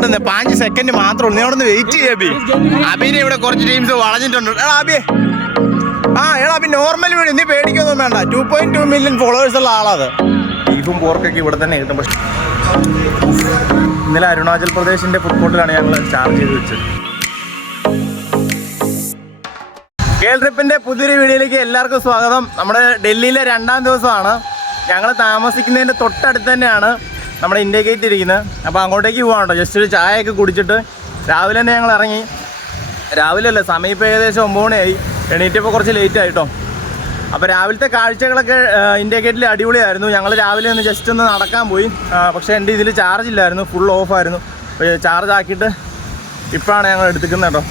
അവിടെ നിന്ന് 5 സെക്കൻഡ് മാത്രമേ ഉള്ളൂ. നീ അവിടെ നിന്ന് വെയിറ്റ് ചെയ്യാ അബി. അബിനെ ഇവിടെ കുറച്ച് ടീംസ് വളഞ്ഞിട്ടുണ്ട്. അബി എടാ അബി നോർമൽ വീഡിയോ, നീ പേടിക്കൊന്നും വേണ്ട. 2.2 മില്യൺ ഫോളോവേഴ്സ് ഉള്ള ആളത്. ബീഫും പോർക്കൊക്കെ ഇവിടെ തന്നെ കിട്ടും. പക്ഷേ ഇന്നലെ അരുണാചൽ പ്രദേശിന്റെ ഫുഡ് കോർട്ടിലാണ് ഞങ്ങൾ ചാർജ് ചെയ്ത് വെച്ചത്. കേൾ ട്രിപ്പിന്റെ പുതിയൊരു വീഡിയോയിലേക്ക് എല്ലാവർക്കും സ്വാഗതം. നമ്മുടെ ഡൽഹിയിലെ 2ാം ദിവസമാണ്. ഞങ്ങൾ താമസിക്കുന്നതിൻ്റെ തൊട്ടടുത്ത് തന്നെയാണ് നമ്മുടെ ഇന്ത്യ ഗേറ്റ് ഇരിക്കുന്നത്. അപ്പോൾ അങ്ങോട്ടേക്ക് പോകാനുണ്ടോ, ജസ്റ്റ് ഒരു ചായയൊക്കെ കുടിച്ചിട്ട് രാവിലെ തന്നെ ഞങ്ങൾ ഇറങ്ങി. രാവിലെ അല്ല, സമയം ഇപ്പോൾ ഏകദേശം 9 മണിയായി. എണീറ്റപ്പോൾ കുറച്ച് ലേറ്റ് ആയിട്ടോ. അപ്പോൾ രാവിലത്തെ കാഴ്ചകളൊക്കെ ഇന്ത്യ ഗേറ്റിൽ അടിപൊളിയായിരുന്നു. ഞങ്ങൾ രാവിലെ ഒന്ന് ജസ്റ്റ് ഒന്ന് നടക്കാൻ പോയി. പക്ഷേ എൻ്റെ ഇതിൽ ചാർജ് ഇല്ലായിരുന്നു, ഫുൾ ഓഫായിരുന്നു. ചാർജ് ആക്കിയിട്ട് ഇപ്പോഴാണ് ഞങ്ങൾ എടുത്തിരിക്കുന്നത് കേട്ടോ.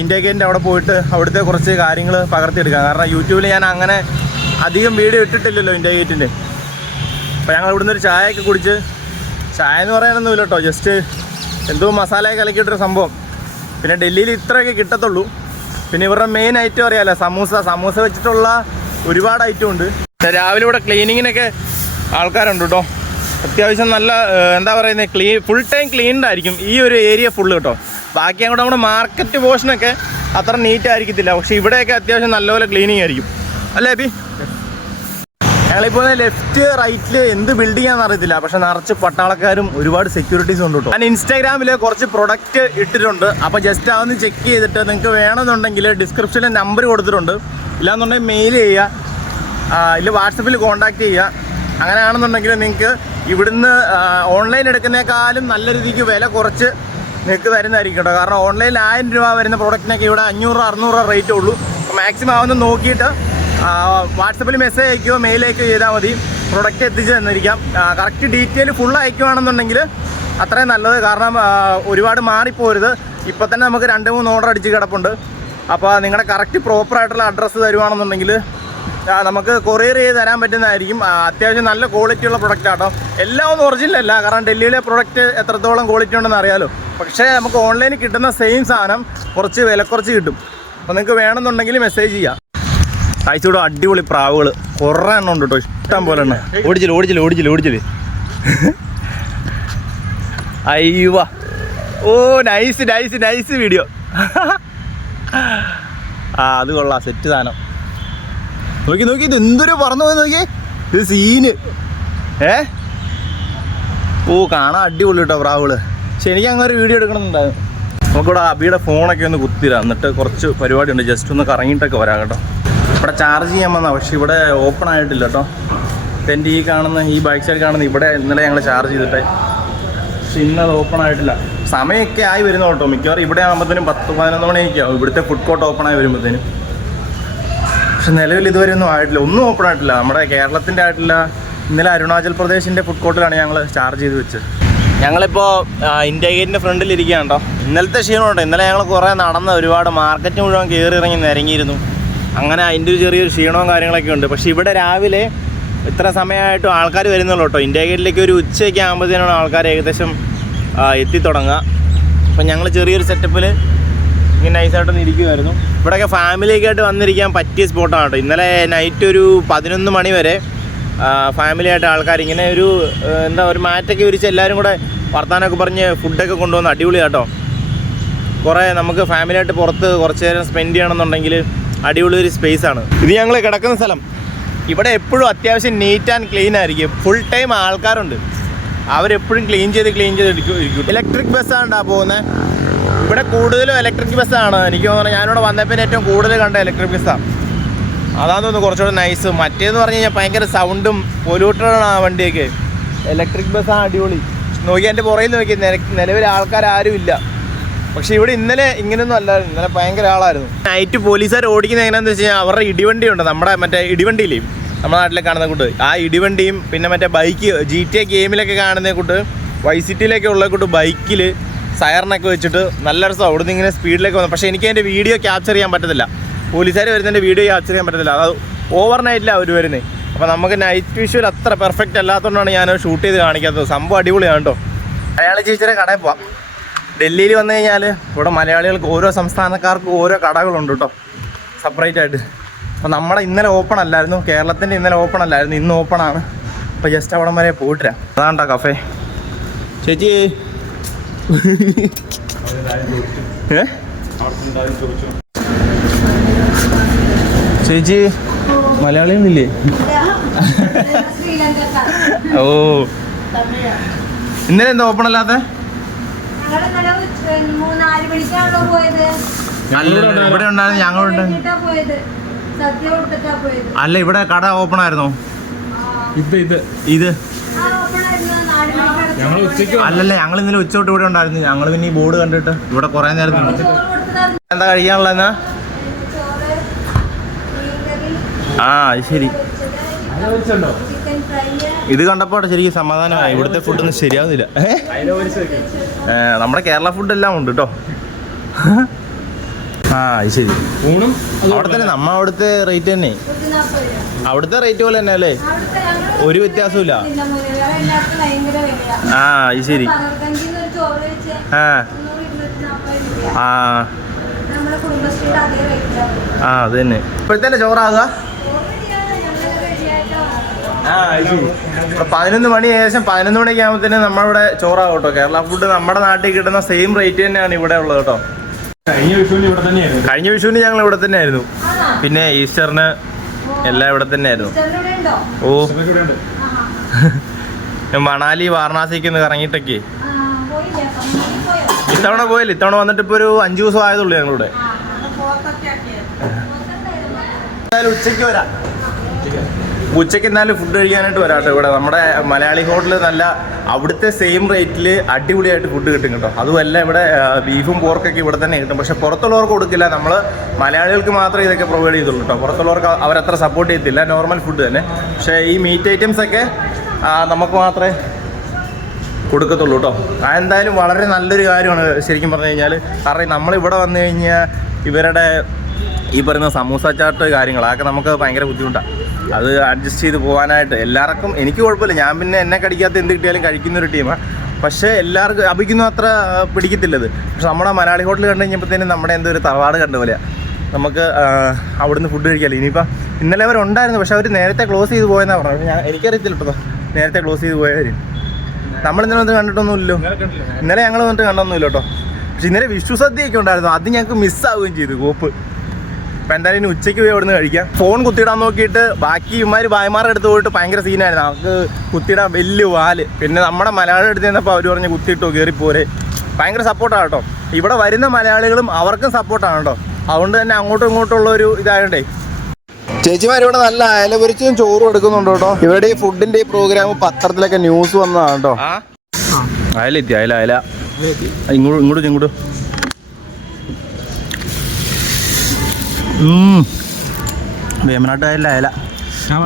ഇന്ത്യ ഗേറ്റിൻ്റെ അവിടെ പോയിട്ട് അവിടുത്തെ കുറച്ച് കാര്യങ്ങൾ പകർത്തിയെടുക്കാം. കാരണം യൂട്യൂബിൽ ഞാൻ അങ്ങനെ അധികം വീഡിയോ ഇട്ടിട്ടില്ലല്ലോ ഇന്ത്യ ഗേറ്റിൻ്റെ. അപ്പോൾ ഞങ്ങൾ ഇവിടുന്ന് ഒരു ചായയൊക്കെ കുടിച്ച്, ചായ എന്ന് പറയാനൊന്നുമില്ല കേട്ടോ, ജസ്റ്റ് എന്തോ മസാലയൊക്കെ കലക്കിയിട്ടൊരു സംഭവം. പിന്നെ ഡൽഹിയിൽ ഇത്രയൊക്കെ കിട്ടത്തുള്ളൂ. പിന്നെ ഇവരുടെ മെയിൻ ഐറ്റം അറിയാമല്ലോ, സമൂസ വെച്ചിട്ടുള്ള ഒരുപാട് ഐറ്റം ഉണ്ട്. രാവിലെ ഇവിടെ ക്ലീനിങ്ങിനൊക്കെ ആൾക്കാരുണ്ട് കേട്ടോ. അത്യാവശ്യം നല്ല എന്താ പറയുന്നത്, ഫുൾ ടൈം ക്ലീൻഡ് ആയിരിക്കും ഈ ഒരു ഏരിയ ഫുള്ള് കേട്ടോ. ബാക്കി അങ്ങോട്ട് നമ്മുടെ മാർക്കറ്റ് പോർഷനൊക്കെ അത്ര നീറ്റ് ആയിരിക്കത്തില്ല. പക്ഷേ ഇവിടെയൊക്കെ അത്യാവശ്യം നല്ലപോലെ ക്ലീനിങ് ആയിരിക്കും അല്ലേ അബി? ഞങ്ങളിപ്പോൾ ലെഫ്റ്റ് റൈറ്റിൽ എന്ത് ബിൽഡിംഗ് ആണെന്ന് അറിയത്തില്ല, പക്ഷെ നിറച്ച് പട്ടാളക്കാരും ഒരുപാട് സെക്യൂരിറ്റീസും ഉണ്ട് കേട്ടോ. ഞാൻ ഇൻസ്റ്റാഗ്രാമിൽ കുറച്ച് പ്രൊഡക്റ്റ് ഇട്ടിട്ടുണ്ട്. അപ്പോൾ ജസ്റ്റ് അതൊന്ന് ചെക്ക് ചെയ്തിട്ട് നിങ്ങൾക്ക് വേണമെന്നുണ്ടെങ്കിൽ ഡിസ്ക്രിപ്ഷനിൽ നമ്പർ കൊടുത്തിട്ടുണ്ട്. ഇല്ലാന്നുണ്ടെങ്കിൽ മെയിൽ ചെയ്യുക, ഇല്ല വാട്സപ്പിൽ കോൺടാക്ട് ചെയ്യുക. അങ്ങനെയാണെന്നുണ്ടെങ്കിൽ നിങ്ങൾക്ക് ഇവിടുന്ന് ഓൺലൈൻ എടുക്കുന്നേക്കാളും നല്ല രീതിക്ക് വില കുറച്ച് നിങ്ങൾക്ക് തരുന്നതായിരിക്കും കേട്ടോ. കാരണം ഓൺലൈനിൽ 1000 രൂപ വരുന്ന പ്രോഡക്റ്റിനൊക്കെ ഇവിടെ 500-600 റേറ്റ് ഉള്ളൂ. മാക്സിമം ആവുന്ന നോക്കിയിട്ട് വാട്സപ്പിൽ മെസ്സേജ് അയക്കുകയോ മെയിൽ അയക്കുകയോ ചെയ്താൽ മതി. പ്രൊഡക്റ്റ് എത്തിച്ച് തന്നിരിക്കാം. കറക്റ്റ് ഡീറ്റെയിൽ ഫുൾ അയക്കുകയാണെന്നുണ്ടെങ്കിൽ അത്രയും നല്ലത്. കാരണം ഒരുപാട് മാറിപ്പോരുത്. ഇപ്പോൾ തന്നെ നമുക്ക് 2-3 ഓർഡർ അടിച്ച് കിടപ്പുണ്ട്. അപ്പോൾ നിങ്ങളുടെ കറക്റ്റ് പ്രോപ്പറായിട്ടുള്ള അഡ്രസ്സ് തരുവാണെന്നുണ്ടെങ്കിൽ നമുക്ക് കൊറിയർ ചെയ്ത് തരാൻ പറ്റുന്നതായിരിക്കും. അത്യാവശ്യം നല്ല ക്വാളിറ്റി ഉള്ള പ്രൊഡക്റ്റ് ആട്ടോ. എല്ലാം ഒന്നും ഒറിജിനൽ അല്ല, കാരണം ഡൽഹിയിലെ പ്രൊഡക്റ്റ് എത്രത്തോളം ക്വാളിറ്റി ഉണ്ടെന്ന് അറിയാമല്ലോ. പക്ഷേ നമുക്ക് ഓൺലൈനിൽ കിട്ടുന്ന സെയിം സാധനം കുറച്ച് വില കുറച്ച് കിട്ടും. അപ്പോൾ നിങ്ങൾക്ക് വേണമെന്നുണ്ടെങ്കിൽ മെസ്സേജ് ചെയ്യാം. അയച്ചുകൂടെ അടിപൊളി പ്രാവുകൾ കുറേ എണ്ണം ഉണ്ട് കേട്ടോ, ഇഷ്ടം പോലെ എണ്ണം. ഓടിച്ചില്ല അയ്യോ, ഓ നൈസ് വീഡിയോ. അത് കൊള്ളാം, സെറ്റ് സാധനം. നോക്കി ഇത് എന്തൊരു പറന്നു പോയി നോക്കി, ഇത് സീന്. ഓ കാണാൻ അടിപൊളി കേട്ടോ പ്രാവുകള്. പക്ഷെ എനിക്ക് അങ്ങനെ ഒരു വീഡിയോ എടുക്കണമെന്നുണ്ടായിരുന്നു. നമുക്കിവിടെ അബിയുടെ ഫോണൊക്കെ ഒന്ന് കുത്തിരാം, എന്നിട്ട് കുറച്ച് പരിപാടിയുണ്ട്, ജസ്റ്റ് ഒന്ന് കറങ്ങിയിട്ടൊക്കെ വരാം കേട്ടോ. ഇവിടെ ചാർജ് ചെയ്യാൻ വന്നാൽ, പക്ഷേ ഇവിടെ ഓപ്പൺ ആയിട്ടില്ല കേട്ടോ. എൻ്റെ ഈ ബാക്ക് സൈഡ് കാണുന്ന ഇവിടെ ഇന്നലെ ഞങ്ങൾ ചാർജ് ചെയ്തിട്ടേ, പക്ഷെ ഇന്നത് ഓപ്പൺ ആയിട്ടില്ല. സമയമൊക്കെ ആയി വരുന്നു കേട്ടോ. മിക്കവാറും ഇവിടെ ആകുമ്പോഴത്തേനും 10-11 മണിയൊക്കെ ആവും ഇവിടുത്തെ ഫുഡ് കോർട്ട് ഓപ്പൺ ആയി വരുമ്പോഴത്തേനും. പക്ഷെ നിലവിൽ ഇതുവരെ ഒന്നും ആയിട്ടില്ല, ഒന്നും ഓപ്പൺ ആയിട്ടില്ല. നമ്മുടെ കേരളത്തിൻ്റെ ആയിട്ടില്ല. ഇന്നലെ അരുണാചൽ പ്രദേശിൻ്റെ ഫുഡ് കോർട്ടിലാണ് ഞങ്ങൾ ചാർജ് ചെയ്ത് വെച്ചത്. ഞങ്ങളിപ്പോൾ ഇന്ത്യ ഗേറ്റിൻ്റെ ഫ്രണ്ടിലിരിക്കുകയാണ് കേട്ടോ. ഇന്നലത്തെ ക്ഷീണമുണ്ട്. ഇന്നലെ ഞങ്ങൾ കുറേ നടന്ന് ഒരുപാട് മാർക്കറ്റ് മുഴുവൻ കയറി ഇറങ്ങി നിരങ്ങിയിരുന്നു. അങ്ങനെ അതിൻ്റെ ഒരു ചെറിയൊരു ക്ഷീണവും കാര്യങ്ങളൊക്കെ ഉണ്ട്. പക്ഷേ ഇവിടെ രാവിലെ ഇത്ര സമയമായിട്ടും ആൾക്കാർ വരുന്നുള്ളൂ കേട്ടോ. ഇന്ത്യ ഗേറ്റിലേക്ക് ഒരു ഉച്ചയൊക്കെ ആകുമ്പോഴത്തേനാണ് ആൾക്കാർ ഏകദേശം എത്തിത്തുടങ്ങുക. അപ്പം ഞങ്ങൾ ചെറിയൊരു സെറ്റപ്പിൽ ഇങ്ങനെ നൈസായിട്ടൊന്ന് ഇരിക്കുമായിരുന്നു. ഇവിടെയൊക്കെ ഫാമിലിയൊക്കെ ആയിട്ട് വന്നിരിക്കാൻ പറ്റിയ സ്പോട്ടാണ് കേട്ടോ. ഇന്നലെ നൈറ്റ് ഒരു 11 മണി വരെ ഫാമിലിയായിട്ട് ആൾക്കാർ ഇങ്ങനെ ഒരു ഒരു മാറ്റൊക്കെ വിരിച്ച് എല്ലാവരും കൂടെ വർത്താനമൊക്കെ പറഞ്ഞ് ഫുഡൊക്കെ കൊണ്ടുവന്ന് അടിപൊളി കേട്ടോ. കുറേ നമുക്ക് ഫാമിലിയായിട്ട് പുറത്ത് കുറച്ച് നേരം സ്പെൻഡ് ചെയ്യണമെന്നുണ്ടെങ്കിൽ അടിപൊളി ഒരു സ്പേസാണ് ഇത്. ഞങ്ങൾ കിടക്കുന്ന സ്ഥലം ഇവിടെ എപ്പോഴും അത്യാവശ്യം നീറ്റ് ആൻഡ് ക്ലീൻ ആയിരിക്കും. ഫുൾ ടൈം ആൾക്കാരുണ്ട്, അവരെപ്പോഴും ക്ലീൻ ചെയ്ത് ഇരിക്കും. ഇലക്ട്രിക് ബസ്സാണ് പോകുന്നത്. ഇവിടെ കൂടുതലും ഇലക്ട്രിക് ബസ്സാണ്. എനിക്ക് തോന്നുന്നത് ഞാനിവിടെ വന്നപ്പോൾ ഏറ്റവും കൂടുതൽ കണ്ട ഇലക്ട്രിക് ബസ്സാണ്. അതാന്ന് തോന്നുന്നു കുറച്ചുകൂടെ നൈസ്. മറ്റേന്ന് പറഞ്ഞു കഴിഞ്ഞാൽ ഭയങ്കര സൗണ്ടും പൊല്യൂട്ടഡാണ് ആ വണ്ടിയൊക്കെ. ഇലക്ട്രിക് ബസ്സാണ് അടിപൊളി. നോക്കി എൻ്റെ പുറയിൽ നോക്കി, നിലവിൽ ആൾക്കാരും ഇല്ല. പക്ഷേ ഇവിടെ ഇന്നലെ ഇങ്ങനെയൊന്നും അല്ലായിരുന്നു. ഇന്നലെ ഭയങ്കര ആളായിരുന്നു. നൈറ്റ് പോലീസുകാർ ഓടിക്കുന്നത് എങ്ങനെയാണെന്ന് വെച്ച് കഴിഞ്ഞാൽ അവരുടെ ഇടിവണ്ടിയുണ്ട്, നമ്മുടെ മറ്റേ ഇടിവണ്ടിയില്ലേ നമ്മുടെ നാട്ടിലെ കാണുന്ന കൂട്ട്, ആ ഇടിവണ്ടിയും പിന്നെ മറ്റേ ബൈക്ക് GTA ഗെയിമിലൊക്കെ കാണുന്ന കൂട്ട് വൈസിറ്റിയിലൊക്കെ ഉള്ള കൂട്ട് ബൈക്കിൽ സയറിനൊക്കെ വെച്ചിട്ട് നല്ല രസം അവിടുന്ന് ഇങ്ങനെ സ്പീഡിലേക്ക് വന്നു. പക്ഷേ എനിക്ക് അതിൻ്റെ വീഡിയോ ക്യാപ്ചർ ചെയ്യാൻ പറ്റത്തില്ല. പോലീസുകാർ വരുന്നതിൻ്റെ വീഡിയോ ക്യാപ്ചർ ചെയ്യാൻ പറ്റത്തില്ല. അത് ഓവർ നൈറ്റിലാണ് അവർ വരുന്നത്. അപ്പോൾ നമുക്ക് നൈറ്റ് വിഷ്വൽ അത്ര പെർഫെക്റ്റ് അല്ലാത്തതുകൊണ്ടാണ് ഞാൻ ഷൂട്ട് ചെയ്ത് കാണിക്കാത്തത്. സംഭവം അടിപൊളിയാണ് കേട്ടോ. മലയാളി ചേച്ചിയുടെ കടയിൽ പോവാം. ഡൽഹിയിൽ വന്നു കഴിഞ്ഞാൽ ഇവിടെ മലയാളികൾക്ക് ഓരോ സംസ്ഥാനക്കാർക്കും ഓരോ കടകളുണ്ട് കേട്ടോ, സെപ്പറേറ്റ് ആയിട്ട്. അപ്പോൾ നമ്മുടെ ഇന്നലെ ഓപ്പൺ അല്ലായിരുന്നു, കേരളത്തിൻ്റെ ഇന്നലെ ഓപ്പൺ അല്ലായിരുന്നു, ഇന്ന് ഓപ്പണാണ്. അപ്പോൾ ജസ്റ്റ് അവിടം വരെ പോയിട്ടില്ല. അതാണ്ടാ കഫേ. ചേച്ചി ചേച്ചി മലയാളിയൊന്നുമില്ലേ? ഓ ഇന്നലെ എന്താ ഓപ്പൺ അല്ലാത്ത? ഇവിടെ ഉണ്ടായിരുന്നു, ഞങ്ങളുണ്ട്. അല്ല ഇവിടെ കട ഓപ്പൺ ആയിരുന്നോ? ഇത് അല്ലല്ല, ഞങ്ങൾ ഇന്നലെ ഉച്ചോട്ട് ഇവിടെ ഉണ്ടായിരുന്നു. ഞങ്ങൾ പിന്നെ ഈ ബോർഡ് കണ്ടിട്ട് ഇവിടെ കുറെ നേരം എന്താ കഴിക്കാനുള്ള എന്നാ? ആ അത് ശരി. ഇത് കണ്ടപ്പോ ശരിക്കും സമാധാനമായി. ഇവിടുത്തെ ഫുഡൊന്നും ശരിയാവുന്നില്ല. നമ്മുടെ കേരള ഫുഡ് എല്ലാം ഉണ്ട് കേട്ടോ. ആ അത് ശരി. അവിടെ തന്നെ നമ്മ അവിടുത്തെ റേറ്റ് തന്നെ, അവിടുത്തെ റേറ്റ് പോലെ തന്നെ അല്ലേ? ഒരു വ്യത്യാസമില്ല. ആ അത് ശരി. ആ ആ ആ അത് തന്നെ. ഇപ്പോഴത്തെ ചോറാകുക. ആ അത് ശരി. 11 മണി, ഏകദേശം 11 മണിയൊക്കെ ആകുമ്പോഴത്തേനും നമ്മളിവിടെ ചോറാകും കേട്ടോ. കേരള ഫുഡ് നമ്മുടെ നാട്ടിൽ കിട്ടുന്ന സെയിം റേറ്റ് തന്നെയാണ് ഇവിടെ ഉള്ളത് കേട്ടോ. കഴിഞ്ഞ വിഷുവിന് ഞങ്ങൾ ഇവിടെ തന്നെ ആയിരുന്നു. പിന്നെ ഈസ്റ്ററിന് എല്ലാം ഇവിടെ തന്നെ ആയിരുന്നു. ഓ മണാലി വാരണാസിക്ക് ഒന്ന് കറങ്ങിയിട്ടൊക്കെ ഇത്തവണ പോയില്ല. ഇത്തവണ വന്നിട്ട് ഇപ്പോൾ ഒരു 5 ദിവസം ആയതുള്ളൂ ഞങ്ങളിവിടെ. ഉച്ചയ്ക്ക് വരാം. ഉച്ചയ്ക്ക് എന്നാലും ഫുഡ് കഴിക്കാനായിട്ട് വരാട്ടോ. ഇവിടെ നമ്മുടെ മലയാളി ഹോട്ടലിൽ നല്ല അവിടുത്തെ സെയിം റേറ്റിൽ അടിപൊളിയായിട്ട് ഫുഡ് കിട്ടും കേട്ടോ. അതുമല്ല ഇവിടെ ബീഫും പോർക്കൊക്കെ ഇവിടെ തന്നെ കിട്ടും. പക്ഷെ പുറത്തുള്ളവർക്ക് കൊടുക്കില്ല. നമ്മൾ മലയാളികൾക്ക് മാത്രമേ ഇതൊക്കെ പ്രൊവൈഡ് ചെയ്തുള്ളൂ കേട്ടോ. പുറത്തുള്ളവർക്ക് അവരത്ര സപ്പോർട്ട് ചെയ്യത്തില്ല. നോർമൽ ഫുഡ് തന്നെ. പക്ഷേ ഈ മീറ്റ് ഐറ്റംസ് ഒക്കെ നമുക്ക് മാത്രമേ കൊടുക്കത്തുള്ളൂ കേട്ടോ. എന്തായാലും വളരെ നല്ലൊരു കാര്യമാണ് ശരിക്കും പറഞ്ഞു കഴിഞ്ഞാൽ. കാരണം നമ്മളിവിടെ വന്നു കഴിഞ്ഞാൽ ഇവരുടെ ഈ പറയുന്ന സമൂസ ചാട്ട് കാര്യങ്ങൾ അതൊക്കെ നമുക്ക് ഭയങ്കര ബുദ്ധിമുട്ടാണ്. അത് അഡ്ജസ്റ്റ് ചെയ്ത് പോകാനായിട്ട് എല്ലാവർക്കും. എനിക്ക് കുഴപ്പമില്ല, ഞാൻ പിന്നെ എന്നെ കടിക്കാത്ത എന്ത് കിട്ടിയാലും കഴിക്കുന്നൊരു ടീമാണ്. പക്ഷേ എല്ലാവർക്കും അഭിക്കുന്നു അത്ര പിടിക്കത്തില്ലത്. പക്ഷെ നമ്മുടെ മലയാളി ഹോട്ടൽ കണ്ടു കഴിഞ്ഞപ്പോഴത്തേനും നമ്മുടെ എന്തോ ഒരു തറവാട് കണ്ട പോലെയാണ്. നമുക്ക് അവിടുന്ന് ഫുഡ് കഴിക്കാമല്ലോ. ഇനിയിപ്പോൾ ഇന്നലെ അവരുണ്ടായിരുന്നു, പക്ഷെ അവർ നേരത്തെ ക്ലോസ് ചെയ്ത് പോയെന്നാണ് പറഞ്ഞത്. എനിക്കറിയത്തില്ല കേട്ടോ നേരത്തെ ക്ലോസ് ചെയ്ത് പോയവർ. നമ്മളിന്നലെ വന്നിട്ട് കണ്ടിട്ടൊന്നുമില്ലല്ലോ. ഇന്നലെ ഞങ്ങൾ വന്നിട്ട് കണ്ടൊന്നുമില്ല കേട്ടോ. പക്ഷെ ഇന്നലെ വിഷു സദ്യയൊക്കെ ഉണ്ടായിരുന്നു, അത് ഞങ്ങൾക്ക് മിസ്സാവുകയും ചെയ്തു കോപ്പ്. അപ്പം എന്തായാലും ഇനി ഉച്ചയ്ക്ക് പോയി അവിടെ നിന്ന് കഴിക്കാം. ഫോൺ കുത്തിയിടാൻ നോക്കിയിട്ട് ബാക്കി ഇമാർ ഭായിമാരുടെ അടുത്ത് പോയിട്ട് ഭയങ്കര സീനായിരുന്നു. അവർക്ക് കുത്തിയിടാൻ വലിയ വാല്. പിന്നെ നമ്മുടെ മലയാളം എടുത്ത് ചെന്നപ്പോൾ അവർ പറഞ്ഞ് കുത്തിയിട്ടോ കയറിപ്പോരെ. ഭയങ്കര സപ്പോർട്ടാണ് കേട്ടോ. ഇവിടെ വരുന്ന മലയാളികളും അവർക്കും സപ്പോർട്ടാണ് കേട്ടോ. അതുകൊണ്ട് തന്നെ അങ്ങോട്ടും ഇങ്ങോട്ടുള്ള ഒരു ഇതായതുകൊണ്ടേ ചേച്ചിമാരിവിടെ നല്ല അയല പൊരിച്ചും ചോറും എടുക്കുന്നുണ്ട് കേട്ടോ. ഇവിടെ ഈ ഫുഡിന്റെ ഈ പ്രോഗ്രാം പത്രത്തിലൊക്കെ ന്യൂസ് വന്നതാണ് കേട്ടോ. അയലെത്തി, അയല ഇങ്ങോട്ട് വേമനാട്ട് അയല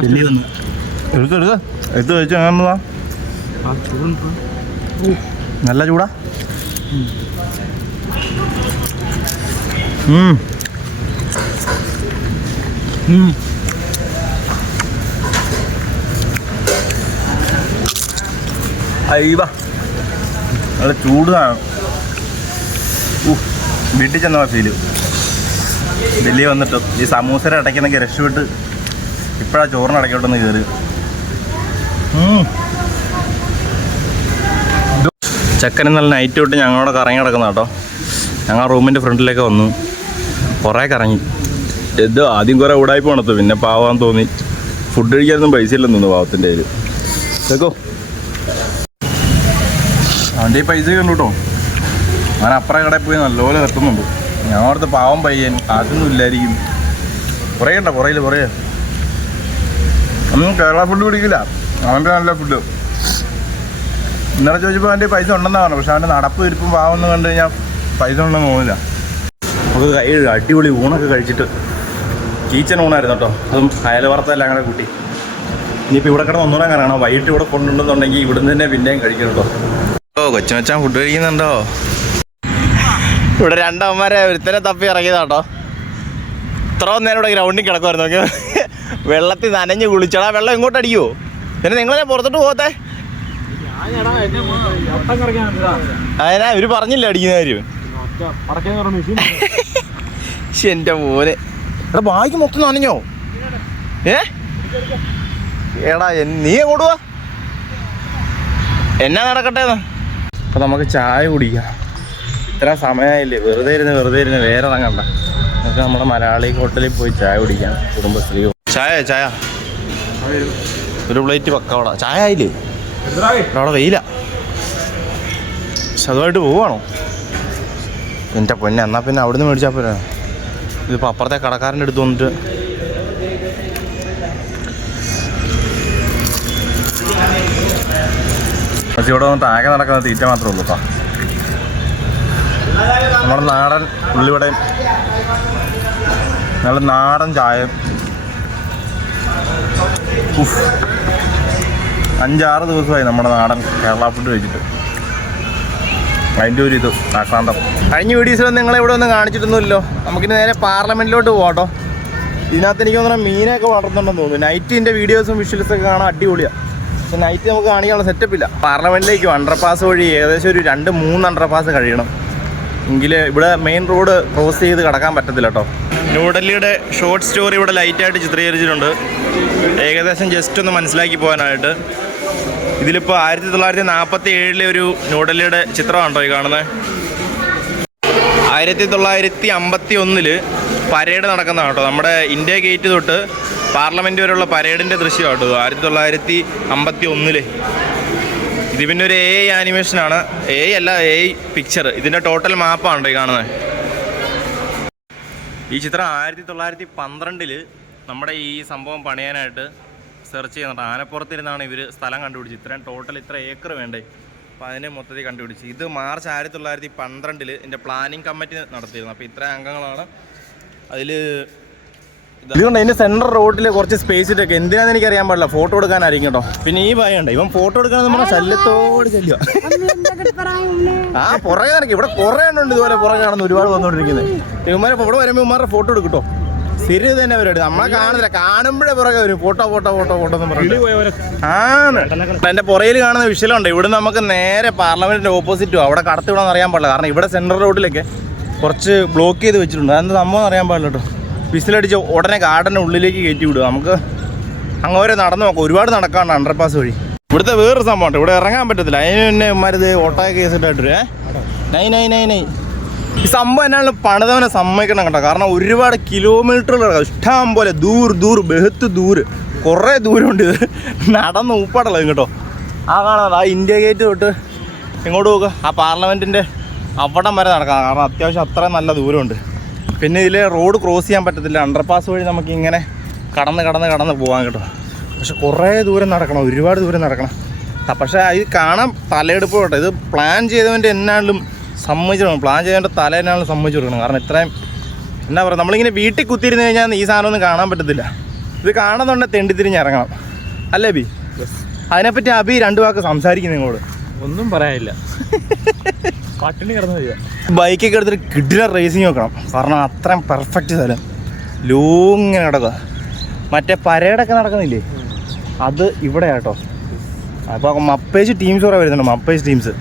വലിയ വന്ന് എടുത്ത് കഴിച്ചു. അങ്ങനെ നല്ല ചൂടാ. അയ്യവ നല്ല ചൂടാണ്. വീട്ടിൽ ചെന്ന ഫീല്. ഡൽഹി വന്നിട്ട് ഈ സമൂസയുടെ ഇടയ്ക്കുന്നൊക്കെ രക്ഷപ്പെട്ട് ഇപ്പോഴാണ് ചോറിന് ഇടയ്ക്കോട്ടൊന്ന് കയറി. ചെക്കന് നല്ല നൈറ്റ് തൊട്ട് ഞങ്ങളോട് കറങ്ങി കിടക്കുന്ന കേട്ടോ. ഞങ്ങൾ റൂമിൻ്റെ ഫ്രണ്ടിലേക്ക് വന്നു, കുറേ കറങ്ങി. ഇത് ആദ്യം കുറേ ഉടായ്പ പണത്തു, പിന്നെ പാവാൻ തോന്നി. ഫുഡ് കഴിക്കാനൊന്നും പൈസ ഇല്ലെന്ന് തോന്നുന്നു പാവത്തിൻ്റെ കയ്യിൽ. കേൾക്കോ അവൻ്റെ ഈ പൈസ കണ്ടു കേട്ടോ. അവൻ അപ്പുറം കടയിൽ പോയി നല്ലപോലെ നിർത്തുന്നുണ്ട്. ഞങ്ങളടുത്ത് പാവം പയ്യൻ അതൊന്നും ഇല്ലായിരിക്കും. കുറേ ഉണ്ടോ കുറയില്ല കുറേ. ഒന്നും കേരള ഫുഡ് പിടിക്കില്ല, അവൻ്റെ നല്ല ഫുഡ്. ഇന്നലെ ചോദിച്ചപ്പോൾ അവൻ്റെ പൈസ ഉണ്ടെന്നാണ് പറഞ്ഞത്. പക്ഷെ അവൻ്റെ നടപ്പ് ഇരിപ്പും പാവം എന്ന് കണ്ടു കഴിഞ്ഞാൽ പൈസ ഉണ്ടെന്ന് തോന്നില്ല. നമുക്ക് അടിപൊളി ഊണൊക്കെ കഴിച്ചിട്ട് കീച്ചൻ ഊണായിരുന്നു കേട്ടോ. അതും അയല വറുത്തല്ല അങ്ങനെ കൂട്ടി. ഇനിയിപ്പോൾ ഇവിടെ കിടന്ന് ഒന്നുകൂടെ കറങ്ങണം. വൈകിട്ട് ഇവിടെ കൊണ്ടുണ്ടെന്നുണ്ടെങ്കിൽ ഇവിടുന്ന് തന്നെ പിന്നെയും കഴിക്കണം കേട്ടോ. കൊച്ചുമച്ചാൻ ഫുഡ് കഴിക്കുന്നുണ്ടോ? ഇവിടെ രണ്ടമ്മമാരെ ഒരുത്തരെ തപ്പി ഇറങ്ങിയതാട്ടോ. ഇത്രയും നേരം ഇവിടെ ഗ്രൗണ്ടിൽ കിടക്കുമായിരുന്നു. നോക്കി വെള്ളത്തിൽ നനഞ്ഞ് കുളിച്ചടാ. വെള്ളം ഇങ്ങോട്ട് അടിക്കുമോ? പിന്നെ നിങ്ങളെ പുറത്തോട്ട് പോകത്തെ? അതിനാ ഇവര് പറഞ്ഞില്ല അടിക്കുന്ന കാര്യം. എൻ്റെ മോനെ എടാ ബാഗ് മൊത്തം നനഞ്ഞോ? എടാ നീ എങ്ങോട്ട് പോവാ? എന്നാ നടക്കട്ടെ. അപ്പോൾ നമുക്ക് ചായ കുടിക്കാം. ഇത്ര സമയമായില്ലേ, വെറുതെ ഇരുന്ന് വേറെ ഇറങ്ങണ്ട. നമുക്ക് നമ്മുടെ മലയാളി ഹോട്ടലിൽ പോയി ചായ കുടിക്കാം. കുടുംബശ്രീ ചായ ഒരു പ്ലേറ്റ് പക്കവട. ചായ ആയില്ലേ? അവിടെ വെയില. പക്ഷെ അതുമായിട്ട് പോവാണോ? എൻ്റെ പൊന്നെ, എന്നാൽ പിന്നെ അവിടുന്ന് മേടിച്ചാൽ പോരാ. ഇതിപ്പോൾ അപ്പുറത്തെ കടക്കാരൻ്റെ അടുത്ത് വന്നിട്ട് പക്ഷെ ഇവിടെ വന്നിട്ട് ആകെ നടക്കുന്ന തീറ്റ മാത്രമേ ഉള്ളൂ കേട്ടോ. നമ്മുടെ നാടൻ ഉള്ളിവടയും നല്ല നാടൻ ചായയും. 5-6 ദിവസമായി നമ്മുടെ നാടൻ കേരള ഫുഡ് കഴിച്ചിട്ട്. അതിൻ്റെ ഒരു ഇത് ആക്രാന്തം. കഴിഞ്ഞ വീഡിയോസിലൊന്നും നിങ്ങളെ ഇവിടെ ഒന്നും കാണിച്ചിട്ടൊന്നുമില്ലല്ലോ. നമുക്കിനി നേരെ പാർലമെൻറ്റിലോട്ട് പോകട്ടോ. ഇതിനകത്ത് എനിക്ക് തോന്നുന്നു മീനൊക്കെ വളർത്തുന്നുണ്ടെന്ന് തോന്നുന്നു. നൈറ്റിൻ്റെ വീഡിയോസും വിഷ്വൽസൊക്കെ കാണാൻ അടിപൊളിയാണ്. പക്ഷെ നൈറ്റ് നമുക്ക് കാണിക്കാനുള്ള സെറ്റപ്പില്ല. പാർലമെൻറ്റിലേക്ക് അണ്ടർപാസ് വഴി ഏകദേശം ഒരു 2-3 അണ്ടർപാസ് കഴിയണം. എങ്കിൽ ഇവിടെ മെയിൻ റോഡ് ക്രോസ് ചെയ്ത് കടക്കാൻ പറ്റത്തില്ല കേട്ടോ. ന്യൂഡൽഹിയുടെ ഷോർട്ട് സ്റ്റോറി ഇവിടെ ലൈറ്റായിട്ട് ചിത്രീകരിച്ചിട്ടുണ്ട്. ഏകദേശം ജസ്റ്റ് ഒന്ന് മനസ്സിലാക്കി പോകാനായിട്ട്. ഇതിലിപ്പോൾ 1947 ഒരു ന്യൂഡൽഹിയുടെ ചിത്രമാണ് കേട്ടോ ഈ കാണുന്നത്. 1951 പരേഡ് നടക്കുന്നതാണ് കേട്ടോ. നമ്മുടെ ഇന്ത്യ ഗേറ്റ് തൊട്ട് പാർലമെൻറ്റ് വരെയുള്ള പരേഡിൻ്റെ ദൃശ്യമാണ് കേട്ടോ 1951. ഇത് പിന്നെ ഒരു AI ആനിമേഷനാണ്. AI picture. ഇതിൻ്റെ ടോട്ടൽ മാപ്പാണ് കേട്ടോ ഈ കാണുന്നത്. ഈ ചിത്രം 1912 നമ്മുടെ ഈ സംഭവം പണിയാനായിട്ട് സെർച്ച് ചെയ്യുന്നുണ്ട്. ആനപ്പുറത്തിരുന്നാണ് ഇവർ സ്ഥലം കണ്ടുപിടിച്ചത്. ഇത്രയും ടോട്ടൽ ഇത്ര ഏക്കർ വേണ്ടേ. അപ്പോൾ അതിനെ മൊത്തത്തിൽ കണ്ടുപിടിച്ച്. ഇത് മാർച്ച് 1912 ഇതിൻ്റെ പ്ലാനിങ് കമ്മിറ്റി നടത്തിയിരുന്നു. അപ്പോൾ ഇത്രയും അംഗങ്ങളാണ് അതിൽ. ഇതുകൊണ്ട് അതിൻ്റെ സെൻട്രൽ റോഡിൽ കുറച്ച് സ്പേസ് ഇട്ടൊക്കെ എന്തിനാണെന്ന് എനിക്കറിയാൻ പാടില്ല. ഫോട്ടോ എടുക്കാനായിരിക്കും കേട്ടോ. പിന്നെ ഈ ഭയമുണ്ട്, ഇവൻ ഫോട്ടോ എടുക്കാനെന്ന് പറഞ്ഞാൽ ശല്യത്തോട് ശല്യം. പുറകെ നടക്കും. ഇവിടെ കുറേ ഉണ്ട് ഇതുപോലെ പുറകെ കാണുന്ന ഒരുപാട് വന്നുകൊണ്ടിരിക്കുന്നത്. ഇവന്മാരെ ഇവിടെ വരുമ്പോൾ ഇവന്മാരുടെ ഫോട്ടോ എടുക്കട്ടോ. ശരി തന്നെ പരിപാടി. നമ്മളെ കാണുന്നില്ല, കാണുമ്പോഴേ പുറകെ വരും ഫോട്ടോ എന്ന് പറഞ്ഞു. എൻ്റെ പുറയിൽ കാണുന്ന വിഷയമുണ്ട്. ഇവിടെ നമുക്ക് നേരെ പാർലമെന്റിന്റെ ഓപ്പോസിറ്റും. അവിടെ കടത്തി വിടാന്ന് അറിയാൻ പാടില്ല. കാരണം ഇവിടെ സെൻട്രൽ റോഡിലൊക്കെ കുറച്ച് ബ്ലോക്ക് ചെയ്ത് വെച്ചിട്ടുണ്ട്. അതെന്ത് സംഭവം അറിയാൻ പാടില്ല കേട്ടോ. വിസിലടിച്ച് ഉടനെ ഗാർഡൻ്റെ ഉള്ളിലേക്ക് കയറ്റി വിടുക. നമുക്ക് അങ്ങോരെ നടന്നു നോക്കാം. ഒരുപാട് നടക്കാണ്ട് അണ്ടർപാസ് വഴി. ഇവിടുത്തെ വേറൊരു സംഭവമുണ്ട്, ഇവിടെ ഇറങ്ങാൻ പറ്റത്തില്ല. അതിന് പിന്നെ ഇമാരിത് ഒട്ടായ കേസിട്ടായിട്ട് നൈ ഈ സംഭവം എന്നാലും പണിതവനെ സമ്മതിക്കണം കേട്ടോ. കാരണം ഒരുപാട് കിലോമീറ്ററുകൾ ഇഷ്ടം പോലെ ബഹത്ത് ദൂര് കുറേ ദൂരമുണ്ട്. ഇത് നടന്ന് ഉപ്പാടല്ലോ കേട്ടോ. ആ കാണാം, ആ ഇന്ത്യ ഗേറ്റ് തൊട്ട് ഇങ്ങോട്ട് പോകുക. ആ പാർലമെൻറ്റിൻ്റെ അവിടം വരെ നടക്കാം. കാരണം അത്യാവശ്യം അത്രയും നല്ല ദൂരമുണ്ട്. പിന്നെ ഇതിൽ റോഡ് ക്രോസ് ചെയ്യാൻ പറ്റത്തില്ല. അണ്ടർപാസ് വഴി നമുക്ക് ഇങ്ങനെ കടന്ന് പോകാൻ കേട്ടോ. പക്ഷെ കുറേ ദൂരം നടക്കണം, ഒരുപാട് ദൂരം നടക്കണം. പക്ഷേ ഇത് കാണാൻ തലയെടുപ്പ് കേട്ടോ. ഇത് പ്ലാൻ ചെയ്തവൻ്റെ എന്നാലും സമ്മതിച്ചു കൊടുക്കണം. പ്ലാൻ ചെയ്തവൻ്റെ തല എന്നാലും സമ്മതിച്ചു കൊടുക്കണം. കാരണം ഇത്രയും എന്നാ പറയുക, നമ്മളിങ്ങനെ വീട്ടിൽ കുത്തിയിരുന്ന് കഴിഞ്ഞാൽ ഈ സാധനമൊന്നും കാണാൻ പറ്റത്തില്ല. ഇത് കാണുന്നുണ്ടെങ്കിൽ തെണ്ടിത്തിരിഞ്ഞ് ഇറങ്ങണം അല്ലേ ബി? അതിനെപ്പറ്റി അബി 2 വാക്ക് സംസാരിക്കുന്നു നിങ്ങളോട്. ഒന്നും പറയാനില്ല. പട്ടിണി കിടന്നു വരിക. ബൈക്കൊക്കെ എടുത്തിട്ട് കിഡിലെ റേസിങ് നോക്കണം. കാരണം അത്രയും പെർഫെക്റ്റ് സ്ഥലം. ലോങ്ങിങ്ങനെ കിടക്കുക. മറ്റേ പരേഡൊക്കെ നടക്കുന്നില്ലേ, അത് ഇവിടെ കേട്ടോ. അപ്പോൾ മപ്പേജ് ടീംസ് കുറേ വരുന്നുണ്ട്. മപ്പേജ് ടീംസ്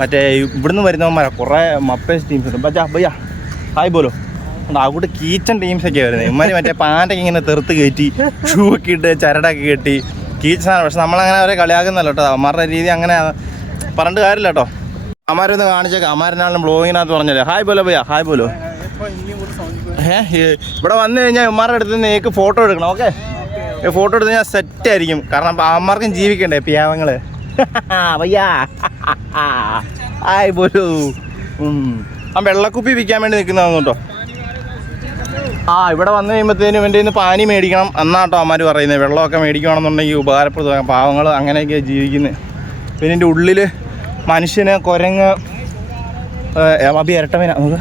മറ്റേ ഇവിടുന്ന് വരുന്നവന്മാരാണ്. കുറേ മപ്പേജ് ടീംസ് ഉണ്ട്. ബയ്യ ഹായ് പോലോ ഉണ്ട്. അവിടെ കീച്ചൻ ടീംസൊക്കെ വരുന്നത്. ഇമാര് മറ്റേ പാൻ്റൊക്കെ ഇങ്ങനെ തെറുത്ത് കയറ്റി ഷൂ ഒക്കെ ഇട്ട് ചരടൊക്കെ കെട്ടി കീച്ചനാണ്. പക്ഷെ നമ്മളങ്ങനെ അവരെ കളിയാക്കുന്നല്ലോ കേട്ടോ. അവന്മാരുടെ രീതി അങ്ങനെ പറഞ്ഞിട്ട് കാര്യമില്ല കേട്ടോ. അമാരൊന്ന് കാണിച്ചേക്കാം. അമാരനാളും ബ്ലോഗിനകത്ത് പറഞ്ഞല്ലേ ഹായ് പോലോ ഭയ്യ ഹായ് പോലോ. ഇവിടെ വന്നു കഴിഞ്ഞാൽ ഇവന്മാരുടെ അടുത്ത് നിന്ന് എനിക്ക് ഫോട്ടോ എടുക്കണം. ഓക്കെ, ഫോട്ടോ എടുത്ത് കഴിഞ്ഞാൽ സെറ്റായിരിക്കും. കാരണം അമ്മമാർക്കും ജീവിക്കണ്ടേ പ്യാവങ്ങള്. ഭയ്യാ ഹായ് പോലോ. ആ വെള്ളക്കുപ്പി വിൽക്കാൻ വേണ്ടി നിൽക്കുന്നതാണ് കേട്ടോ. ഇവിടെ വന്നു കഴിയുമ്പോഴത്തേനും എൻ്റെ ഇന്ന് പാനി മേടിക്കണം എന്നാട്ടോ അമ്മമാർ പറയുന്നത്. വെള്ളമൊക്കെ മേടിക്കുകയാണെന്നുണ്ടെങ്കിൽ ഉപകാരപ്രദമായ പാവങ്ങൾ അങ്ങനെയൊക്കെയാണ് ജീവിക്കുന്നത്. പിന്നെ എൻ്റെ ഉള്ളിൽ മനുഷ്യന് കുരങ്ങ് അബി ഇരട്ടമേന നമുക്ക്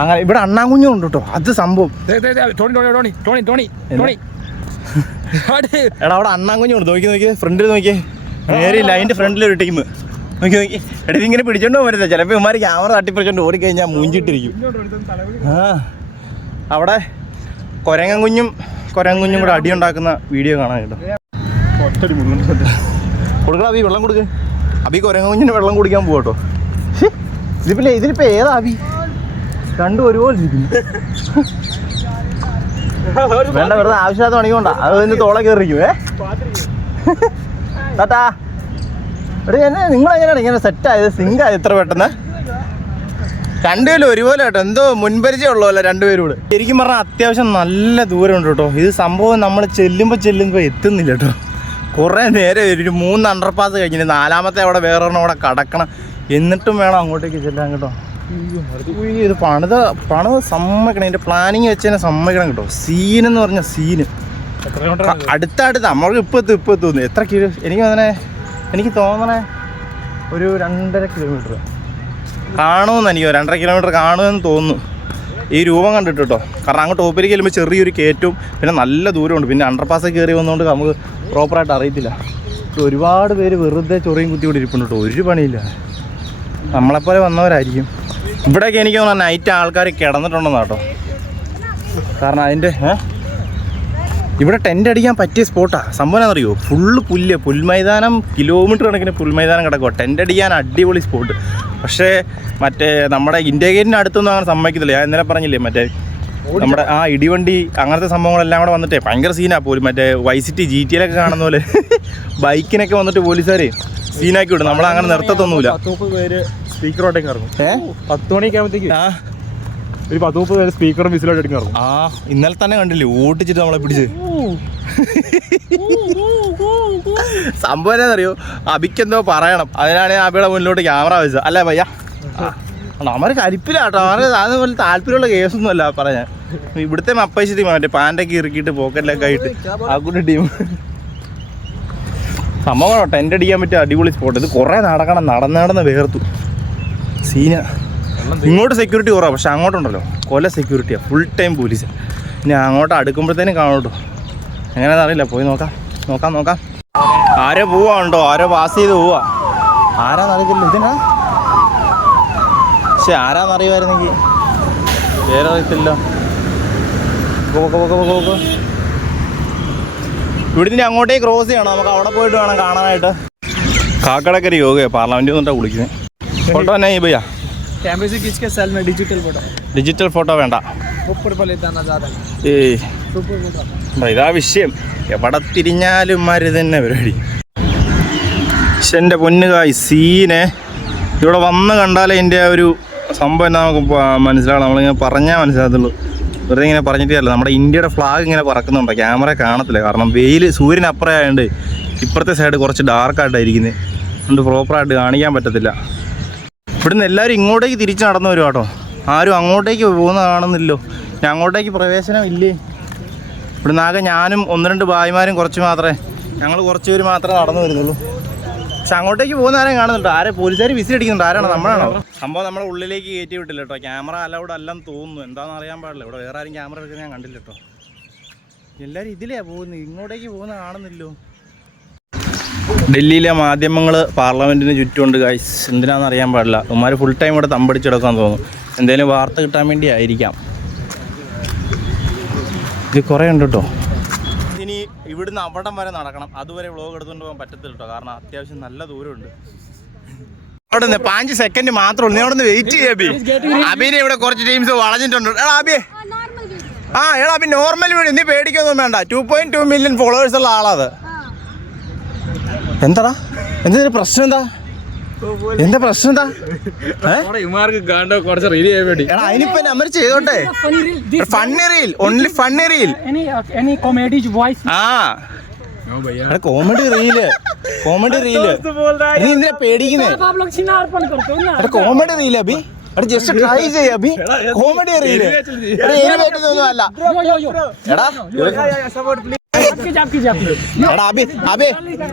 അങ്ങനെ ഇവിടെ അണ്ണാങ്കുഞ്ഞും ഉണ്ട് കേട്ടോ. അത് സംഭവം എടാ അവിടെ അണ്ണാങ്കുഞ്ഞും ഉണ്ട്. നോക്കി ഫ്രണ്ടിൽ നോക്കിയേ, നേരില്ല അതിൻ്റെ ഫ്രണ്ടിലൊരു ടീം. നോക്കി എടാ ഇതിങ്ങനെ പിടിച്ചോണ്ടോ വരുന്നത്. ചിലപ്പോൾ ഇവന്മാർ ക്യാമറ തട്ടിപ്പിടിച്ചോണ്ട് ഓടിക്കഴിഞ്ഞാൽ മൂഞ്ചിട്ടിരിക്കും. അവിടെ കുരങ്ങുഞ്ഞും കൂടെ അടിയുണ്ടാക്കുന്ന വീഡിയോ കാണാൻ കേട്ടോ. കൊടുക്കണം അബി, വെള്ളം കൊടുക്ക്. അബി കുരങ്ങുഞ്ഞിന് വെള്ളം കുടിക്കാൻ പോകട്ടോ. ഇതിലിപ്പോൾ ഏതാ അബി? രണ്ടും ഒരുപോലെ ഇരിക്കുന്നു. വേണ്ട, വെറുതെ ആവശ്യമില്ലാത്ത പണിക്കൊണ്ടാ. അത് തോളെ കയറിക്കും. ടാറ്റാ നിങ്ങളെങ്ങനെയാണ് ഇങ്ങനെ സെറ്റായത് സിങ്കായത് ഇത്ര പെട്ടെന്ന്? രണ്ടുപേരും ഒരുപോലെ കേട്ടോ, എന്തോ മുൻപരിചയം ഉള്ളതല്ല രണ്ടുപേരും കൂടെ. ശരിക്കും പറഞ്ഞാൽ അത്യാവശ്യം നല്ല ദൂരമുണ്ട് കേട്ടോ. ഇത് സംഭവം നമ്മൾ ചെല്ലുമ്പോൾ എത്തുന്നില്ല കേട്ടോ. കുറേ നേരം ഒരു 3 അണ്ടർപാസ് കഴിഞ്ഞിട്ട് 4ാമത്തെ അവിടെ വേറൊരെണ്ണം അവിടെ കടക്കണം, എന്നിട്ടും വേണം അങ്ങോട്ടേക്ക് ചെല്ലാൻ കേട്ടോ. ഇത് പണിത് സമ്മതിക്കണം, ഇതിൻ്റെ പ്ലാനിങ് വെച്ചതിനെ സമ്മതിക്കണം കേട്ടോ. സീനെന്ന് പറഞ്ഞാൽ സീന് അടുത്തടുത്ത് നമ്മൾക്ക് ഇപ്പോൾ തോന്നുന്നു. എത്ര കിലോ എനിക്ക് തോന്നണേ ഒരു 2.5 കിലോമീറ്റർ കാണുമെന്ന്, എനിക്ക് 2.5 കിലോമീറ്റർ കാണുമെന്ന് തോന്നുന്നു ഈ രൂപം കണ്ടിട്ട് കേട്ടോ. കാരണം അങ്ങോട്ട് ടോപ്പിലേക്ക് ചെല്ലുമ്പോൾ ചെറിയൊരു കയറ്റവും പിന്നെ നല്ല ദൂരമുണ്ട്. പിന്നെ അണ്ടർപാസ് കയറി വന്നുകൊണ്ട് നമുക്ക് പ്രോപ്പറായിട്ട് അറിയത്തില്ല. ഒരുപാട് പേര് വെറുതെ ചൊറിയും കുത്തി കൂടി ഇരിപ്പുണ്ട് കേട്ടോ, ഒരു പണിയില്ല. നമ്മളെപ്പോലെ വന്നവരായിരിക്കും. ഇവിടെയൊക്കെ എനിക്ക് തോന്നുന്നു നൈറ്റ് ആൾക്കാർ കിടന്നിട്ടുണ്ടെന്ന് കേട്ടോ. കാരണം അതിൻ്റെ ഇവിടെ ടെൻ്റ് അടിക്കാൻ പറ്റിയ സ്പോട്ടാണ്. സംഭവം എന്നറിയോ, ഫുള്ള് പുൽമൈതാനം, കിലോമീറ്റർ കണക്കിന് പുൽമൈതാനം കിടക്കുക. ടെൻ്റ് അടിക്കാൻ അടിപൊളി സ്പോട്ട്. പക്ഷേ മറ്റേ നമ്മുടെ ഇന്ത്യ ഗേറ്റിന് അടുത്തൊന്നും അങ്ങനെ സമ്മതിക്കത്തില്ല. ഞാൻ ഇന്നലെ പറഞ്ഞില്ലേ മറ്റേ നമ്മുടെ ഇടിവണ്ടി അങ്ങനത്തെ സംഭവങ്ങളെല്ലാം കൂടെ വന്നിട്ടേ ഭയങ്കര സീനാണ്. പോലും മറ്റേ വൈസിറ്റി GT-യിലൊക്കെ കാണുന്ന പോലെ ബൈക്കിനൊക്കെ വന്നിട്ട് പോലീസുകാർ സീനാക്കി വിടും. നമ്മളങ്ങനെ നിർത്തത്തൊന്നുമില്ല. 10-30 പേര് സ്പീക്കറോട്ടേക്ക് ഇറങ്ങും. 10 മണിയൊക്കെ ആകുമ്പോഴത്തേക്ക് ഒരു 10-30 പേര് സ്പീക്കറും വിസിലോട്ട് എടുക്കാൻ ഇറങ്ങും. ഇന്നലെ തന്നെ കണ്ടില്ലേ ഓട്ടിച്ചിട്ട് നമ്മളെ പിടിച്ച്. സംഭവം എന്നറിയോ, അബിക്കെന്തോ പറയണം, അതിനാണ് അബിയുടെ മുന്നിലോട്ട് ക്യാമറ വെച്ചത്. അല്ലേ ഭയ്യ? നമ്മൾ കരിപ്പിലാട്ടോ, അതുപോലെ താല്പര്യമുള്ള കേസൊന്നും അല്ല പറയാൻ. ഇവിടുത്തെ മപ്പൈശി ടീം മറ്റേ പാൻ്റൊക്കെ ഇറക്കിയിട്ട് പോക്കറ്റിലൊക്കെ ആയിട്ട് ആ കൂടി ടീം സംഭവമാണോ. ടെൻ്റ് അടിക്കാൻ പറ്റിയ അടിപൊളി സ്പോട്ട്. ഇത് കുറേ നടന്ന് വേർത്തു സീന. ഇങ്ങോട്ട് സെക്യൂരിറ്റി കുറവാണ്, പക്ഷെ അങ്ങോട്ടുണ്ടല്ലോ കൊല സെക്യൂരിറ്റിയാണ്, ഫുൾ ടൈം പോലീസ്. ഇനി അങ്ങോട്ട് അടുക്കുമ്പോഴത്തേനും കാണും കേട്ടോ. എങ്ങനെയാണെന്ന് അറിയില്ല, പോയി നോക്കാം. ആരോ പോവാണ്ടോ, ആരോ പാസ് ചെയ്ത് പോവാ. ആരാന്നറിയത്തില്ല. ഇതിനാ പക്ഷെ ആരാന്നറിയുമായിരുന്നെങ്കിൽ വേറെ അറിയത്തില്ല. ഇവിടുന്ന് അങ്ങോട്ടേക്ക് ക്രോസ് ചെയ്യണം, നമുക്ക് അവിടെ പോയിട്ട് വേണം കാണാനായിട്ട്. കാക്കടക്കര യോഗ പാർലമെൻറ്റിൽ വന്നിട്ടാണ് വിളിക്കുന്നത്. ഫോട്ടോ തന്നെ ഈ ഭയ്യ कैमरे से खींच के सेल में ഡിജിറ്റൽ ഫോട്ടോ വേണ്ട. ഇതാ വിഷയം, എവിടെ തിരിഞ്ഞാലും മാര് തന്നെ പരിപാടി. പക്ഷെ എൻ്റെ പൊന്നുകായ് സീനെ ഇവിടെ വന്ന് കണ്ടാലേ എൻ്റെ ഒരു സംഭവം എന്നാ നമുക്ക് മനസ്സിലാവണം. നമ്മളിങ്ങനെ പറഞ്ഞാൽ മനസ്സിലാകത്തുള്ളൂ. വെറുതെ ഇങ്ങനെ പറഞ്ഞിട്ടേ അല്ല. നമ്മുടെ ഇന്ത്യയുടെ ഫ്ലാഗ് ഇങ്ങനെ പറക്കുന്നുണ്ടോ, ക്യാമറ കാണത്തില്ല. കാരണം സൂര്യനപ്പുറം ആയതുകൊണ്ട് ഇപ്പുറത്തെ സൈഡ് കുറച്ച് ഡാർക്കായിട്ടായിരിക്കുന്നത്, അതുകൊണ്ട് പ്രോപ്പറായിട്ട് കാണിക്കാൻ പറ്റത്തില്ല. ഇവിടുന്ന് എല്ലാവരും ഇങ്ങോട്ടേക്ക് തിരിച്ച് നടന്നു വരും കേട്ടോ. ആരും അങ്ങോട്ടേക്ക് പോകുന്ന കാണുന്നില്ലല്ലോ. ഞാൻ അങ്ങോട്ടേക്ക് പ്രവേശനം ഇല്ലേ. ഇവിടുന്ന് ആകെ ഞാനും 1-2 ഭായിമാരും ഞങ്ങൾ കുറച്ച് പേര് മാത്രമേ നടന്നു വരുന്നുള്ളൂ. പക്ഷെ അങ്ങോട്ടേക്ക് പോകുന്ന ആരെയും കാണുന്നുണ്ടോ? പോലീസുകാർ വിസിൽ അടിക്കുന്നുണ്ട്. ആരാണോ? നമ്മളാണോ? സംഭവം നമ്മളെ ഉള്ളിലേക്ക് കയറ്റി വിട്ടില്ല കേട്ടോ. ക്യാമറ അലൗഡ് അല്ലെന്ന് തോന്നുന്നു. എന്താണെന്ന് അറിയാൻ പാടില്ല. ഇവിടെ വേറെ ആരും ക്യാമറ എടുക്കുന്നത് ഞാൻ കണ്ടില്ല കേട്ടോ. എല്ലാവരും ഇതിലെയാണ് പോകുന്നത്, ഇങ്ങോട്ടേക്ക് പോകുന്ന കാണുന്നില്ലോ. ഡൽഹിയിലെ മാധ്യമങ്ങൾ പാർലമെൻറ്റിന് ചുറ്റുമുണ്ട് ഗൈസ്. എന്തിനാണെന്ന് അറിയാൻ പാടില്ല. ഉമ്മാർ ഫുൾ ടൈം ഇവിടെ തമ്പടിച്ചെടുക്കാൻ തോന്നുന്നു. എന്തെങ്കിലും വാർത്ത കിട്ടാൻ വേണ്ടി ആയിരിക്കാം. ഇത് കുറേ ഉണ്ട് കേട്ടോ. ഇനി ഇവിടുന്ന് അവിടം വരെ നടക്കണം. അതുവരെ വ്ളോഗ് എടുത്തുകൊണ്ട് പോകാൻ പറ്റത്തില്ല കേട്ടോ. കാരണം അത്യാവശ്യം നല്ല ദൂരമുണ്ട്. അവിടെ നിന്ന് 5 സെക്കൻഡ് മാത്രമേ ഉള്ളൂ. നീ അവിടെ നിന്ന് വെയിറ്റ് ചെയ്യാം. അബിനെ ഇവിടെ കുറച്ച് ടീംസ് വളഞ്ഞിട്ടുണ്ട്. അബി അബി നോർമൽ വീഡിയോ, നീ പേടിക്കൊന്നും വേണ്ട. 2.2 മില്യൺ ഫോളോവേഴ്സ് ഉള്ള ആളത്. എന്താ പ്രശ്നം? എന്താ പ്രശ്നം? അതിനിപ്പോ നമ്മൾ ചെയ്തോട്ടെ. Funny reel, only funny reel. Comedy reel നീ എന്തിനാ പേടിക്കുന്നേ? Comedy reel Abi, just try ചെയ്യ അബി. കോമഡി റീല് പറ്റുന്നൊന്നും അല്ല. എടാ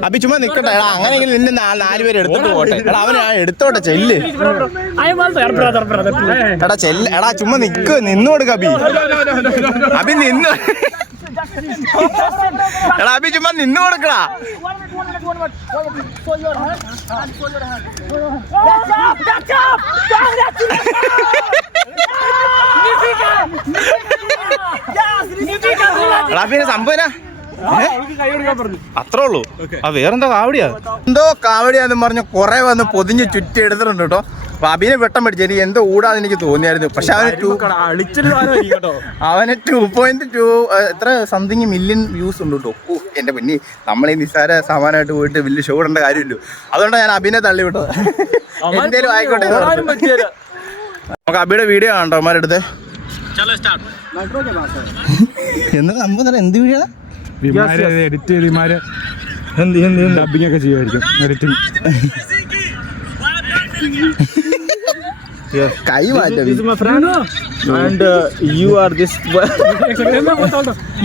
അബി ചുമ്മാ നിക്കട്ടെ. എടാ അങ്ങനെയെങ്കിൽ നിന്നെ 4 പേര് എടുത്തിട്ട് പോട്ടെ. എടാ അവന് എടുത്തോട്ടെ, ചെല്ല്. എടാ ചെല്ല്. എടാ ചുമ്മാ നിന്നു കൊടുക്ക അബി. അബി നിന്ന്. എടാ അബി ചുമ്മാ നിന്നു കൊടുക്കടാ. എടാ പിന്നെ സംഭവന അത്രേ ഉള്ളൂ. വേറെന്താ കാവടിയാ? എന്തോ കാവടിയാന്ന് പറഞ്ഞ് കുറെ വന്ന് പൊതിഞ്ഞ് ചുറ്റി എടുത്തിട്ടുണ്ട് കേട്ടോ. അപ്പൊ അബിനെ വെട്ടം പിടിച്ചു എനിക്ക് എന്തോ ഓടാന്ന് എനിക്ക് തോന്നിയായിരുന്നു. പക്ഷെ അവന് 2.2 എത്ര സംതിങ് മില്യൺ വ്യൂസ് ഉണ്ട് കേട്ടോ. എന്റെ പിന്നെ നമ്മൾ ഈ നിസ്സാര സാമാനമായിട്ട് പോയിട്ട് വലിയ ഷോ ഇടേണ്ട കാര്യമില്ലല്ലോ. അതുകൊണ്ടാണ് ഞാൻ അബിനെ തള്ളി വിട്ടത്. എന്തേലും ആയിക്കോട്ടെ. നമുക്ക് അബിയുടെ വീഡിയോ കാണട്ടോ അവന്മാരുടെ അടുത്ത്. എന്താ സംഭവം? എന്ത് വീഡിയോ? എഡിറ്റ് ചെയ്ത് ഡബിംഗ് ഒക്കെ ചെയ്യുമായിരിക്കും. എഡിറ്റിംഗ് കൈ മാറ്റം. and you are this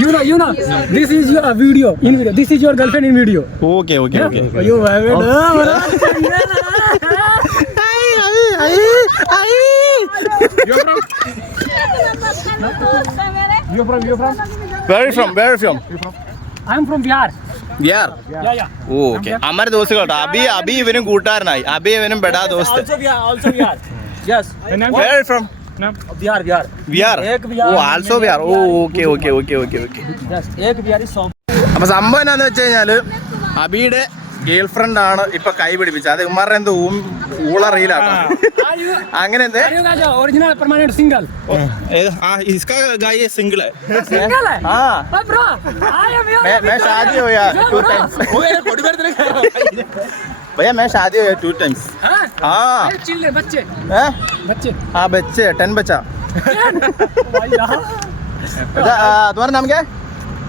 you know this is your video in video, this is your girlfriend in video. Okay. You have it. you're from Where are you from? I am from Bihar. Bihar. Yeah. Okay. हमारे दोस्त का अभी इवനും കൂട്ടുകാരനായി. അബി ഇവനും ബെടാ ദോസ്ത്. Also Bihar. Yes. Where are you from? Bihar. Bihar. Ek Bihar. Oh, also Bihar. Oh, okay. Yes. Ek Bihar is so. അപ്പൊ സംഭവം എന്താന്ന് വെച്ച് കഴിഞ്ഞാല് അബിയുടെ ഗേൾ ഫ്രണ്ട് ആണ് ഇപ്പൊ കൈ പിടിപ്പിച്ചത്. അത് ഉമ്മാരുടെ എന്തോ ഊള റീലാണ്. അങ്ങനെ എന്തേ Original permanent single. इसका गाय सिंगल है. Single है? हाँ. Bro, I am your. मैं शादी हो गया 2 times. भैया मैं शादी हो गया 2 times. हाँ. Chill बच्चे. हैं? बच्चे. हाँ बच्चे 10 बच्चा. तुम्हारा नाम क्या है?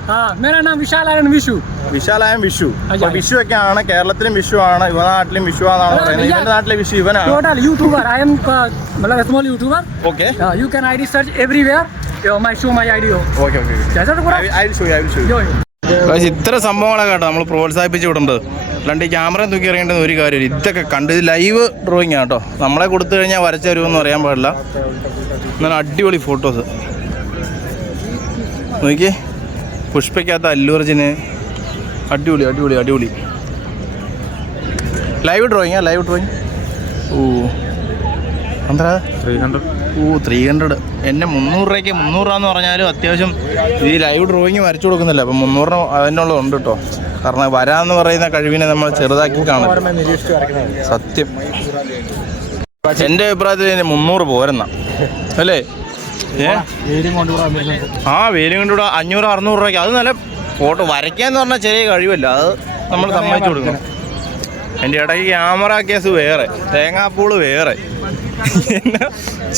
हाँ मेरा नाम विशाल आर्यन विशु. വിശാലായം വിഷു. അപ്പൊ വിഷു ഒക്കെ ആണ്, കേരളത്തിലും വിഷു ആണ്, ഇവന്റെ നാട്ടിലും വിഷു ആണെന്നാണ് പറയുന്നത്. ഇവന്റെ നാട്ടിലെ വിഷു ഇവനാണ്. Total YouTuber. I am मतलब small YouTuber. Okay. You can ID search everywhere. My show my ID. Okay. जैसा तो पूरा. I will show you. ഇത്ര സംഭവങ്ങളൊക്കെ കേട്ടോ നമ്മൾ പ്രോത്സാഹിപ്പിച്ച് വിടേണ്ടത്. അല്ലാണ്ട് ഈ ക്യാമറ തൂക്കി ഇറങ്ങേണ്ടത് ഒരു കാര്യമില്ല. ഇതൊക്കെ കണ്ട് ഇത് ലൈവ് ഡ്രോയിങ് ആണ് കേട്ടോ. നമ്മളെ കൊടുത്തു കഴിഞ്ഞാൽ വരച്ച വരുമെന്ന് അറിയാൻ പാടില്ല. എന്നാലും അടിപൊളി ഫോട്ടോസ് നോക്കി. പുഷ്പയ്ക്കകത്ത് അല്ലു അർജുന് അടിപൊളി ലൈവ് ഡ്രോയിങ്. ഓ എന്താ 300. എന്നെ 300 രൂപയ്ക്ക് 300 രൂപയെന്ന് പറഞ്ഞാലും അത്യാവശ്യം ഈ ലൈവ് ഡ്രോയിങ് വരച്ചു കൊടുക്കുന്നില്ല. അപ്പം 300 അതിനുള്ളതുണ്ട് കേട്ടോ. കാരണം വരാമെന്ന് പറയുന്ന കഴിവിനെ നമ്മൾ ചെറുതാക്കി കാണും. സത്യം എൻ്റെ അഭിപ്രായത്തിൽ 300 പോരെന്ന അല്ലേ? വെയിലും കൊണ്ടുകൂടെ 500-600 രൂപയ്ക്ക്. അത് നല്ല ഫോട്ടോ വരയ്ക്കാന്ന് പറഞ്ഞാൽ ചെറിയ കഴിവല്ല. അത് നമ്മൾ സമ്മതിച്ചു കൊടുക്കണം. എൻ്റെ ഇടയ്ക്ക് ക്യാമറ കേസ് വേറെ, തേങ്ങാപ്പൂള് വേറെ. എന്നാ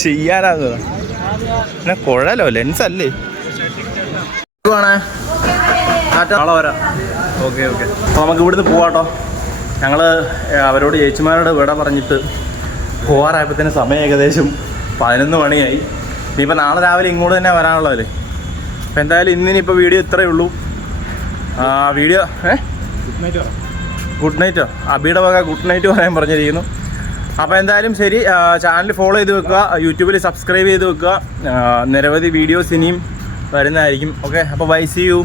ചെയ്യാനാന്ന് പിന്നെ കുഴലോ ലെൻസ് അല്ലേ? നാളെ വരാം. ഓക്കെ. അപ്പോൾ നമുക്ക് ഇവിടുന്ന് പോവാട്ടോ. ഞങ്ങൾ അവരോട് ചേച്ചിമാരോട് വിട പറഞ്ഞിട്ട് പോവാറായപ്പോഴത്തേന് സമയം ഏകദേശം 11 മണിയായി. ഇനിയിപ്പോൾ നാളെ രാവിലെ ഇങ്ങോട്ട് തന്നെ വരാനുള്ളതല്ലേ. അപ്പോൾ എന്തായാലും ഇന്നിനിപ്പോൾ വീഡിയോ ഇത്രയേ ഉള്ളൂ. വീഡിയോ ഗുഡ് നൈറ്റോ? അബിയുടെ വക ഗുഡ് നൈറ്റ് പറയാൻ പറഞ്ഞിരിക്കുന്നു. അപ്പോൾ എന്തായാലും ശരി, ചാനൽ ഫോളോ ചെയ്ത് വെക്കുക, യൂട്യൂബിൽ സബ്സ്ക്രൈബ് ചെയ്ത് വെക്കുക. നിരവധി വീഡിയോസ് ഇനിയും വരുന്നതായിരിക്കും. ഓക്കെ, അപ്പോൾ ബൈ, സീ യു.